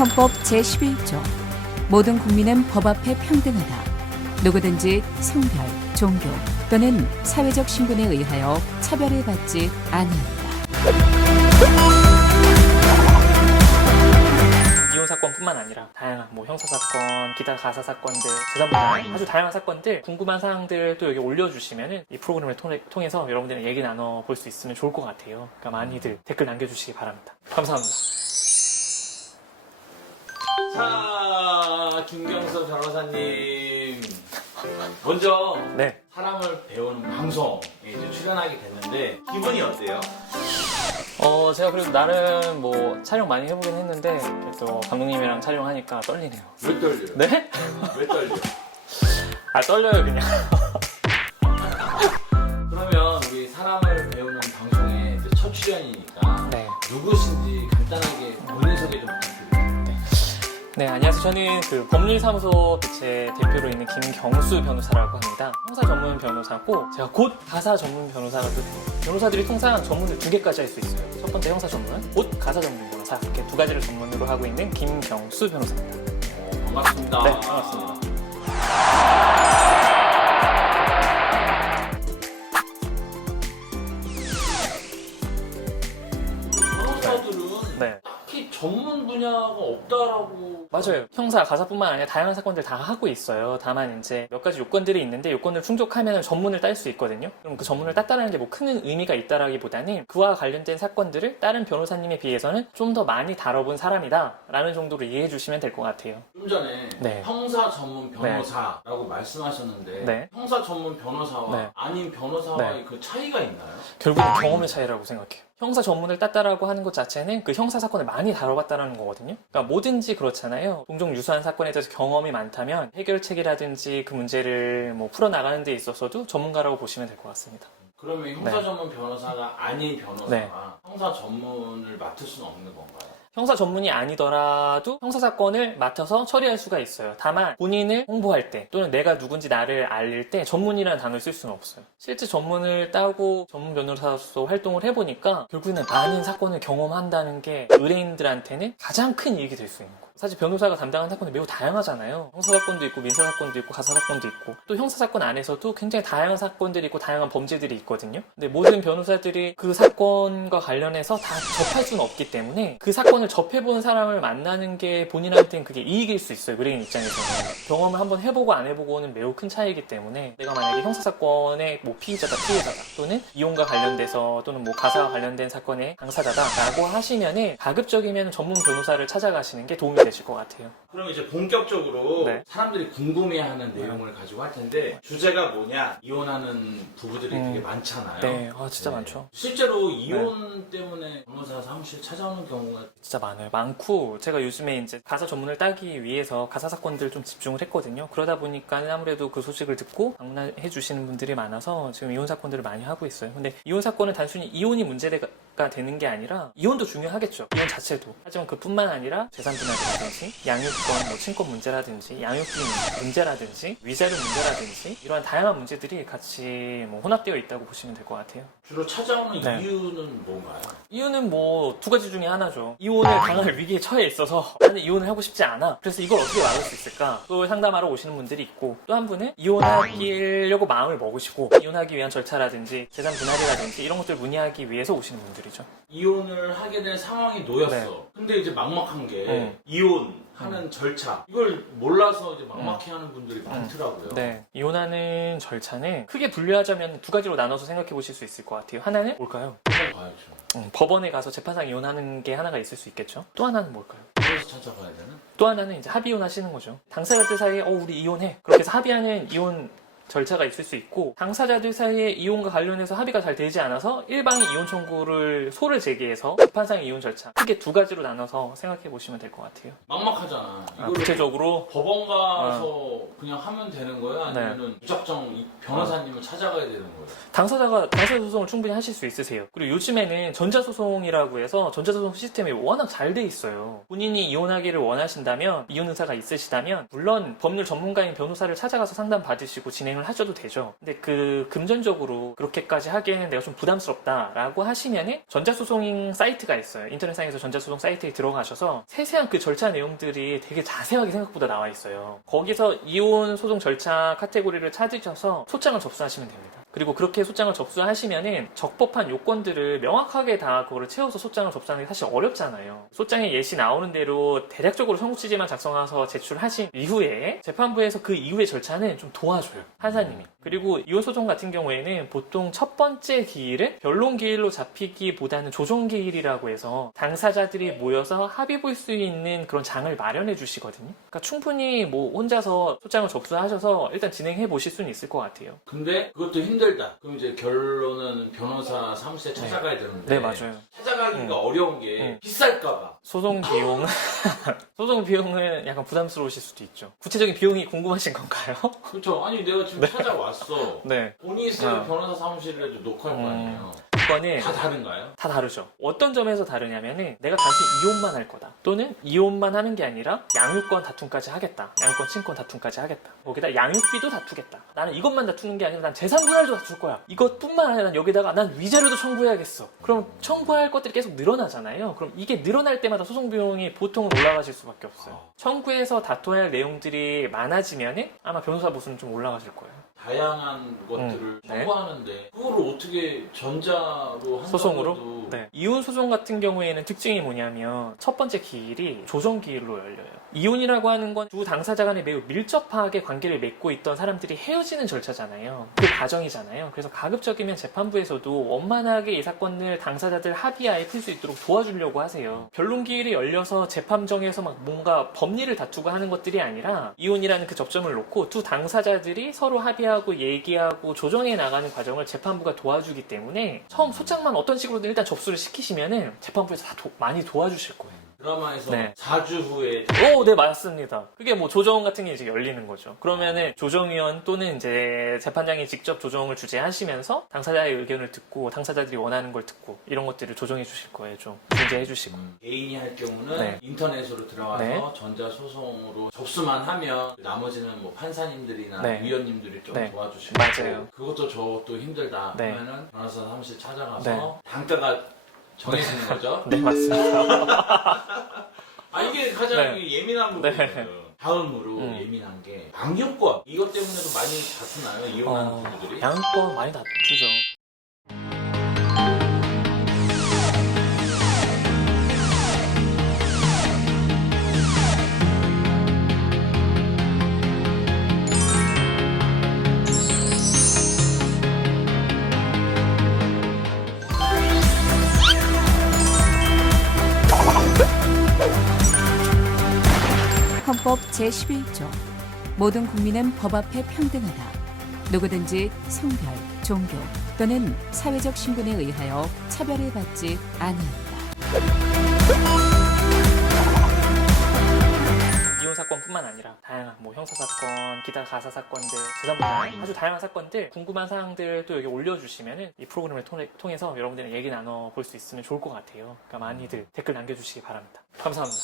헌법 제11조 모든 국민은 법 앞에 평등하다. 누구든지 성별, 종교 또는 사회적 신분에 의하여 차별을 받지 아니한다. 이혼 사건뿐만 아니라 다양한 형사 사건, 기타 가사 사건들, 재산분할 아주 다양한 사건들 궁금한 사항들 또 여기 올려주시면은 이 프로그램을 통해서 여러분들이랑 얘기 나눠볼 수 있으면 좋을 것 같아요. 그러니까 많이들 댓글 남겨주시기 바랍니다. 감사합니다. 자, 김경수 변호사님. 먼저 네. 사람을 배우는 방송에 이제 출연하게 됐는데 기분이 어때요? 제가 그래도 나름 촬영 많이 해보긴 했는데 또 감독님이랑 촬영하니까 떨리네요. 왜 떨려요? 네? 왜 떨려? 떨려요 그냥. 그러면 우리 사람을 배우는 방송에 이제 첫 출연이니까 네. 누구신지 간단하게 본인 소개 좀 부탁드립니다. 네, 안녕하세요. 저는 법률사무소 빛의 대표로 있는 김경수 변호사라고 합니다. 형사 전문 변호사고, 제가 곧 가사 전문 변호사거든요. 변호사들이 통상 전문을 2개까지 할 수 있어요. 첫 번째 형사 전문, 곧 가사 전문 변호사. 이렇게 2가지를 전문으로 하고 있는 김경수 변호사입니다. 반갑습니다. 네, 반갑습니다. 변호사들은 네. 딱히 전문 분야가 없다라고. 맞아요. 형사, 가사뿐만 아니라 다양한 사건들 다 하고 있어요. 다만 이제 몇 가지 요건들이 있는데 요건을 충족하면 전문을 딸 수 있거든요. 그럼 그 전문을 땄다는 게 큰 의미가 있다라기보다는 그와 관련된 사건들을 다른 변호사님에 비해서는 좀 더 많이 다뤄본 사람이다 라는 정도로 이해해 주시면 될 것 같아요. 좀 전에 네. 형사 전문 변호사라고 말씀하셨는데 네. 형사 전문 변호사와 네. 아닌 변호사와의 그 차이가 있나요? 결국은 경험의 차이라고 생각해요. 형사 전문을 땄다라고 하는 것 자체는 그 형사 사건을 많이 다뤄봤다는 거거든요. 그러니까 뭐든지 그렇잖아요. 종종 유사한 사건에 대해서 경험이 많다면 해결책이라든지 그 문제를 풀어나가는 데 있어서도 전문가라고 보시면 될 것 같습니다. 그러면 형사 네. 전문 변호사가 아닌 변호사가 네. 형사 전문을 맡을 수는 없는 건가요? 형사 전문이 아니더라도 형사 사건을 맡아서 처리할 수가 있어요. 다만 본인을 홍보할 때 또는 내가 누군지 나를 알릴 때 전문이라는 단어를 쓸 수는 없어요. 실제 전문을 따고 전문 변호사로서 활동을 해보니까 결국에는 많은 사건을 경험한다는 게 의뢰인들한테는 가장 큰 이익이 될 수 있는 거예요. 사실 변호사가 담당하는 사건이 매우 다양하잖아요. 형사 사건도 있고 민사 사건도 있고 가사 사건도 있고 또 형사 사건 안에서도 굉장히 다양한 사건들이 있고 다양한 범죄들이 있거든요. 근데 모든 변호사들이 그 사건과 관련해서 다 접할 수는 없기 때문에 그 사건을 접해본 사람을 만나는 게 본인한테는 그게 이익일 수 있어요. 의뢰인 입장에서는. 경험을 한번 해보고 안 해보고는 매우 큰 차이이기 때문에 내가 만약에 형사 사건의 피의자다, 피해자다 또는 이혼과 관련돼서 또는 가사와 관련된 사건의 당사자다라고 하시면은 가급적이면 전문 변호사를 찾아가시는 게 도움이 되실 것 같아요. 그럼 이제 본격적으로 네. 사람들이 궁금해하는 내용을 가지고 할 텐데 주제가 뭐냐? 이혼하는 부부들이 되게 많잖아요. 네, 진짜 많죠. 실제로 이혼 때문에 변호사 사무실 찾아오는 경우가 진짜 많아요. 많고 제가 요즘에 이제 가사 전문을 따기 위해서 가사 사건들을 좀 집중을 했거든요. 그러다 보니까 아무래도 그 소식을 듣고 방문해 주시는 분들이 많아서 지금 이혼 사건들을 많이 하고 있어요. 근데 이혼 사건은 단순히 이혼이 문제가 되는 게 아니라 이혼도 중요하겠죠. 이혼 자체도. 하지만 그뿐만 아니라 재산 분할이라든지 양육권, 친권 문제라든지 양육비 문제라든지 위자료 문제라든지 이러한 다양한 문제들이 같이 혼합되어 있다고 보시면 될 것 같아요. 주로 찾아오는 네. 이유는 뭔가요? 이유는 2가지 중에 하나죠. 이혼을 당할 위기에 처해 있어서 나는 이혼을 하고 싶지 않아. 그래서 이걸 어떻게 막을 수 있을까? 그걸 상담하러 오시는 분들이 있고 또 한 분은 이혼하려고 마음을 먹으시고 이혼하기 위한 절차라든지 재산 분할이라든지 이런 것들을 문의하기 위해서 오시는 분들이죠. 이혼을 하게 된 상황이 놓였어. 네. 근데 이제 막막한 게 이혼하는 절차 이걸 몰라서 이제 막막해하는 분들이 많더라고요. 네, 이혼하는 절차는 크게 분류하자면 2가지로 나눠서 생각해 보실 수 있을 것 같아요. 하나는 뭘까요? 한번 봐야죠. 법원에 가서 재판상 이혼하는 게 하나가 있을 수 있겠죠. 또 하나는 뭘까요? 그래서 찾아봐야 되나? 또 하나는 이제 합의 이혼하시는 거죠. 당사자들 사이에 우리 이혼해. 그렇게 해서 합의하는 이혼 절차가 있을 수 있고 당사자들 사이에 이혼과 관련해서 합의가 잘 되지 않아서 일방이 이혼 청구를 소를 제기해서 재판상 이혼 절차 크게 2가지로 나눠서 생각해 보시면 될 것 같아요. 막막하잖아. 이거를 구체적으로 법원 가서 그냥 하면 되는 거야? 아니면 네. 무작정 이 변호사님을 찾아가야 되는 거예요? 당사자 소송을 충분히 하실 수 있으세요. 그리고 요즘에는 전자소송이라고 해서 전자소송 시스템이 워낙 잘 돼 있어요. 본인이 이혼하기를 원하신다면 이혼 의사가 있으시다면 물론 법률 전문가인 변호사를 찾아가서 상담 받으시고 진행을 진행을 하셔도 되죠. 근데 그 금전적으로 그렇게까지 하기에는 내가 좀 부담스럽다라고 하시면은 전자소송 사이트가 있어요. 인터넷상에서 전자소송 사이트에 들어가셔서 세세한 그 절차 내용들이 되게 자세하게 생각보다 나와 있어요. 거기서 이혼 소송 절차 카테고리를 찾으셔서 소장을 접수하시면 됩니다. 그리고 그렇게 소장을 접수하시면은 적법한 요건들을 명확하게 다 그거를 채워서 소장을 접수하는 게 사실 어렵잖아요. 소장에 예시 나오는 대로 대략적으로 청구취지만 작성해서 제출하신 이후에 재판부에서 그 이후의 절차는 좀 도와줘요. 판사님이. 그리고 이혼 소송 같은 경우에는 보통 첫 번째 기일은 변론 기일로 잡히기보다는 조정 기일이라고 해서 당사자들이 모여서 합의 볼 수 있는 그런 장을 마련해 주시거든요. 그러니까 충분히 뭐 혼자서 소장을 접수하셔서 일단 진행해 보실 수는 있을 것 같아요. 근데 그것도 힘들다. 그럼 이제 결론은 변호사 사무실에 찾아가야 되는데. 네, 맞아요. 찾아가기가 어려운 게 비쌀까봐. 소송 비용, 소송 비용은 약간 부담스러우실 수도 있죠. 구체적인 비용이 궁금하신 건가요? 그렇죠. 아니 내가 지금 찾아왔어. 네. 본인이 쓰는 변호사 사무실에도 녹화할 거 아니에요. 이거는 다 다른가요? 다 다르죠. 어떤 점에서 다르냐면은 내가 단순히 이혼만 할 거다. 또는 이혼만 하는 게 아니라 양육권 다툼까지 하겠다. 양육권 친권 다툼까지 하겠다. 거기다 양육비도 다투겠다. 나는 이것만 다투는 게 아니라 난 재산 분할도 다툴 거야. 이것뿐만 아니라 난 여기다가 난 위자료도 청구해야겠어. 그럼 청구할 것들이 계속 늘어나잖아요. 그럼 이게 늘어날 때마다 소송 비용이 보통은 올라가실 수밖에 없어요. 청구해서 다퉈야 할 내용들이 많아지면은 아마 변호사 보수는 좀 올라가실 거예요. 다양한 것들을 네. 청구하는데 그거를 어떻게 전자로 한다고 소송으로? 해도 네. 이혼 소송 같은 경우에는 특징이 뭐냐면 첫 번째 기일이 조정 기일로 열려요. 이혼이라고 하는 건 두 당사자 간에 매우 밀접하게 관계를 맺고 있던 사람들이 헤어지는 절차잖아요. 그 과정이잖아요. 그래서 가급적이면 재판부에서도 원만하게 이 사건을 당사자들 합의하에 풀 수 있도록 도와주려고 하세요. 변론 기일이 열려서 재판정에서 막 뭔가 법리를 다투고 하는 것들이 아니라 이혼이라는 그 접점을 놓고 두 당사자들이 서로 합의하고 얘기하고 조정해 나가는 과정을 재판부가 도와주기 때문에 처음 소장만 어떤 식으로든 일단 접수를 시키시면은 재판부에서 다 많이 도와주실 거예요. 드라마에서 네. 4주 후에 오, 네, 맞습니다. 그게 뭐 조정 같은 게 이제 열리는 거죠. 그러면은 조정위원 또는 이제 재판장이 직접 조정을 주재하시면서 당사자의 의견을 듣고 당사자들이 원하는 걸 듣고 이런 것들을 조정해 주실 거예요. 좀 중재해 주시고. 개인이 할 경우는 네. 인터넷으로 들어가서 네. 전자소송으로 접수만 하면 나머지는 뭐 판사님들이나 네. 위원님들이 좀 네. 도와주시고 맞아요. 그것도 저것도 힘들다 네. 하면은 변호사 사무실 찾아가서 네. 단가가 정해지는 거죠. 네, 맞습니다. 아 이게 가장 네. 예민한 네. 부분이에요. 다음으로 예민한 게 양육권 이것 때문에도 많이 다투나요? 이혼하는 부부들이? 양육권 많이 다투죠. 헌법 제11조 모든 국민은 법 앞에 평등하다. 누구든지 성별, 종교 또는 사회적 신분에 의하여 차별을 받지 아니한다. 이혼 사건뿐만 아니라 다양한 뭐 형사 사건, 기타 가사 사건들, 재산 분할 아주 다양한 사건들 궁금한 사항들 또 여기 올려주시면은 이 프로그램을 통해서 여러분들이랑 얘기 나눠 볼 수 있으면 좋을 것 같아요. 그러니까 많이들 댓글 남겨주시기 바랍니다. 감사합니다.